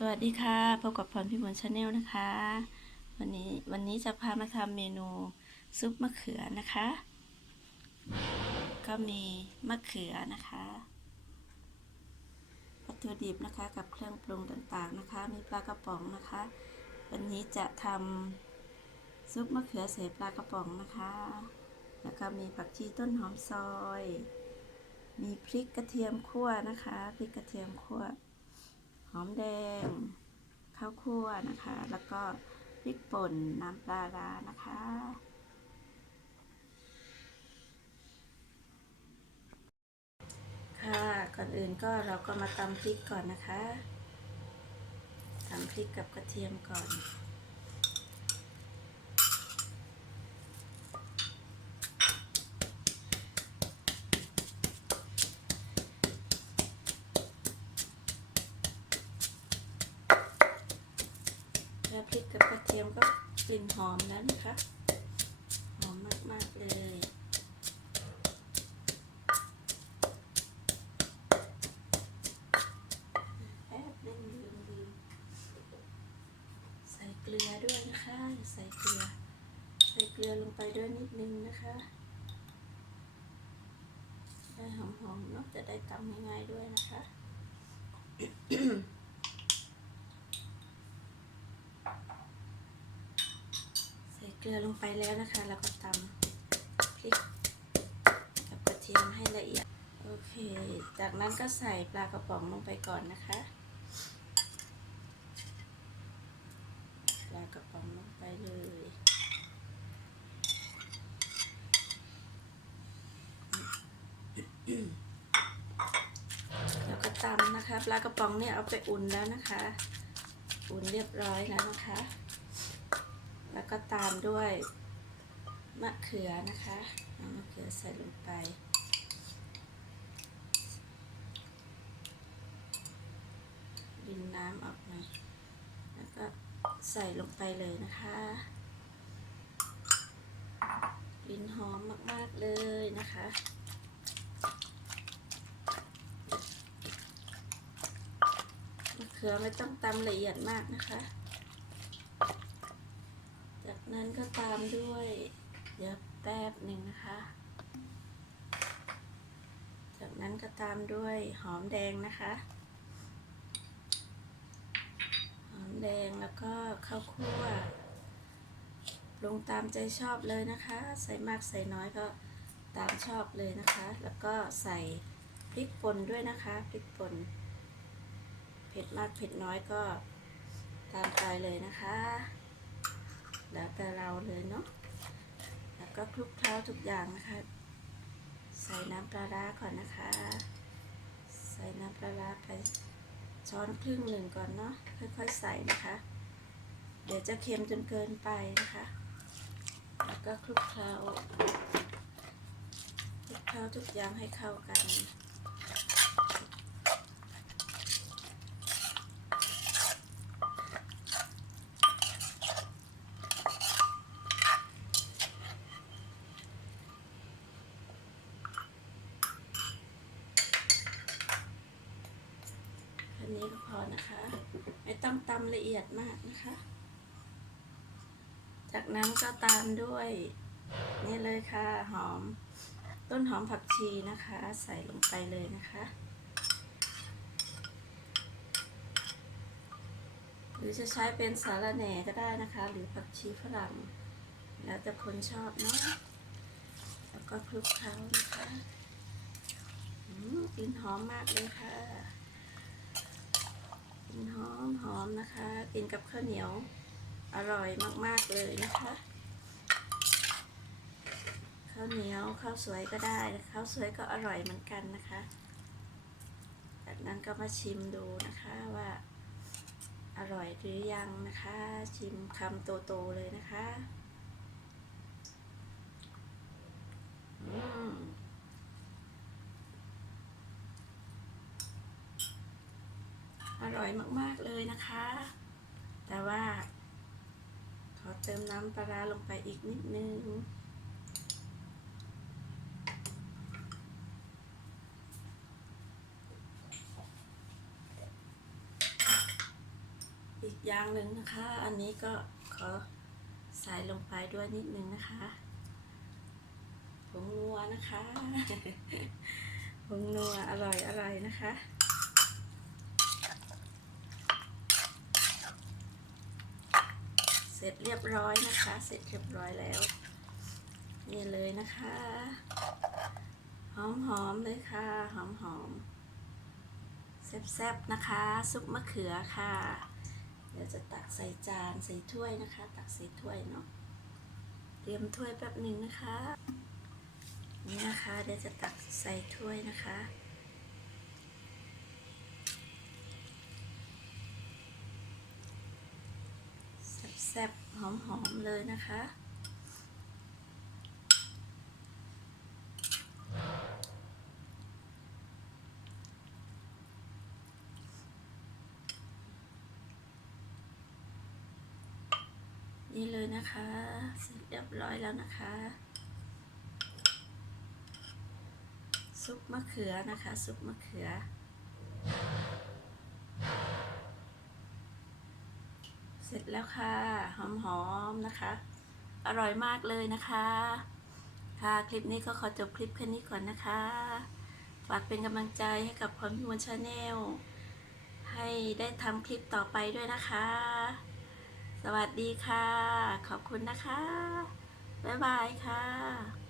สวัสดีค่ะพบกับพรพิมลชาแนลนะคะ วันนี้วันนี้จะพามาทำเมนูซุปมะเขือนะคะ ก็มีมะเขือนะคะวัตถุดิบนะคะกับเครื่องปรุงต่างๆนะคะ มีปลากระป๋องนะคะ วันนี้จะทำซุปมะเขือใส่ปลากระป๋องนะคะ แล้วก็มีผักชีต้นหอมซอย มีพริกกระเทียมคั่วนะคะพริกกระเทียมคั่ว หอมแดง ข้าวคั่วนะคะ แล้วก็พริกป่นน้ำปลาร้านะคะ ค่ะ ก่อนอื่นก็เราก็มาตำพริกก่อนนะคะตำพริกกับกระเทียมก่อน แล้วพริกกับกระเทียมก็กลิ่นหอมแล้วนะคะ หอมมาก ๆ เลยแป๊บนึงลืมลืมใส่เกลือด้วยนะคะ ใส่เกลือ ใส่เกลือลงไปด้วยนิดนึงนะคะได้หอมๆเนาะจะได้ตำง่ายๆด้วยนะคะ ใส่เก ลือลงไปแล้วนะคะ แล้วก็ตำพริกกับกระเทียมให้ละเอียด โอเค จากนั้นก็ใส่ปลากระป๋องลงไปก่อนนะคะ ปลากระป๋องลงไปเลยแล้วก็ตำนะคะ ปลากระป๋องเนี่ยเอาไปอุ่นแล้วนะคะ อุ่นเรียบร้อยแล้วนะคะ ก็ตามด้วยมะเขือนะคะเอามะเขือใส่ลงไป ดินน้ำออกหน่อยแล้วก็ใส่ลงไปเลยนะคะกลิ่นหอมมาก ๆ เลยนะคะ มะเขือไม่ต้องตำละเอียดมากนะคะ นั้นก็ตามด้วย เดี๋ยวแป๊บหนึ่งนะคะ จากนั้นก็ตามด้วยหอมแดงนะคะ หอมแดงแล้วก็ข้าวคั่ว ลงตามใจชอบเลยนะคะ ใส่มากใส่น้อยก็ตามชอบเลยนะคะ แล้วก็ใส่พริกป่นด้วยนะคะพริกป่นเผ็ดมากเผ็ดน้อยก็ตามใจเลยนะคะ แล้วแต่เราเลยเนาะ แล้วก็คลุกเคล้าทุกอย่างนะคะ ใส่น้ำปลาร้าก่อนนะคะ ใส่น้ำปลาร้าไปช้อนครึ่งหนึ่งก่อนเนาะ ค่อยๆใส่นะคะ เดี๋ยวจะเค็มจนเกินไปนะคะ แล้วก็คลุกเคล้า คลุกเคล้าทุกอย่างให้เข้ากัน นี้ก็พอนะคะ ไม่ต้องตำละเอียดมากนะคะ จากนั้นก็ตามด้วย นี่เลยค่ะหอม ต้นหอมผักชีนะคะ ใส่ลงไปเลยนะคะหรือจะใช้เป็นสาระแหน่ก็ได้นะคะ หรือผักชีฝรั่ง แล้วแต่คนชอบเนาะแล้วก็คลุกเคล้านะคะอืมกลิ่นหอมมากเลยค่ะ กลิ่นหอมหอมนะคะ กินกับข้าวเหนียว อร่อยมากๆเลยนะคะ ข้าวเหนียวข้าวสวยก็ได้ข้าวสวยก็อร่อยเหมือนกันนะคะจากนั้นก็มาชิมดูนะคะว่าอร่อยหรือยังนะคะ ชิมคำโตๆเลยนะคะ อืม อร่อยมากๆเลยนะคะ แต่ว่า ขอเติมน้ำปลาลงไปอีกนิดนึงอีกอย่างหนึ่งนะคะ อันนี้ก็ขอใส่ลงไปด้วยนิดนึงนะคะผงนัวนะคะผงนัวอร่อยอร่อยนะคะ เสร็จเรียบร้อยนะคะ เสร็จเรียบร้อยแล้ว นี่เลยนะคะ หอมหอมๆเลยค่ะ หอมหอมๆแซ่บๆนะคะ ซุปมะเขือค่ะ เดี๋ยวจะตักใส่จานใส่ถ้วยนะคะ ตักใส่ถ้วยเนาะ เตรียมถ้วยแป๊บหนึ่งนะคะ นี่นะคะ เดี๋ยวจะตักใส่ถ้วยนะคะ แซ่บหอมๆเลยนะคะ นี่เลยนะคะเสร็จเรียบร้อยแล้วนะคะ ซุปมะเขือนะคะ ซุปมะเขือ เสร็จ แล้วค่ะ หอมๆนะคะ อร่อยมากเลยนะคะ ค่ะคลิปนี้ก็ขอจบคลิปแค่นี้ก่อนนะคะ ฝากเป็นกำลังใจให้กับพรพิมลชาแนลให้ได้ทำคลิปต่อไปด้วยนะคะ สวัสดีค่ะ ขอบคุณนะคะ บ๊ายบายค่ะ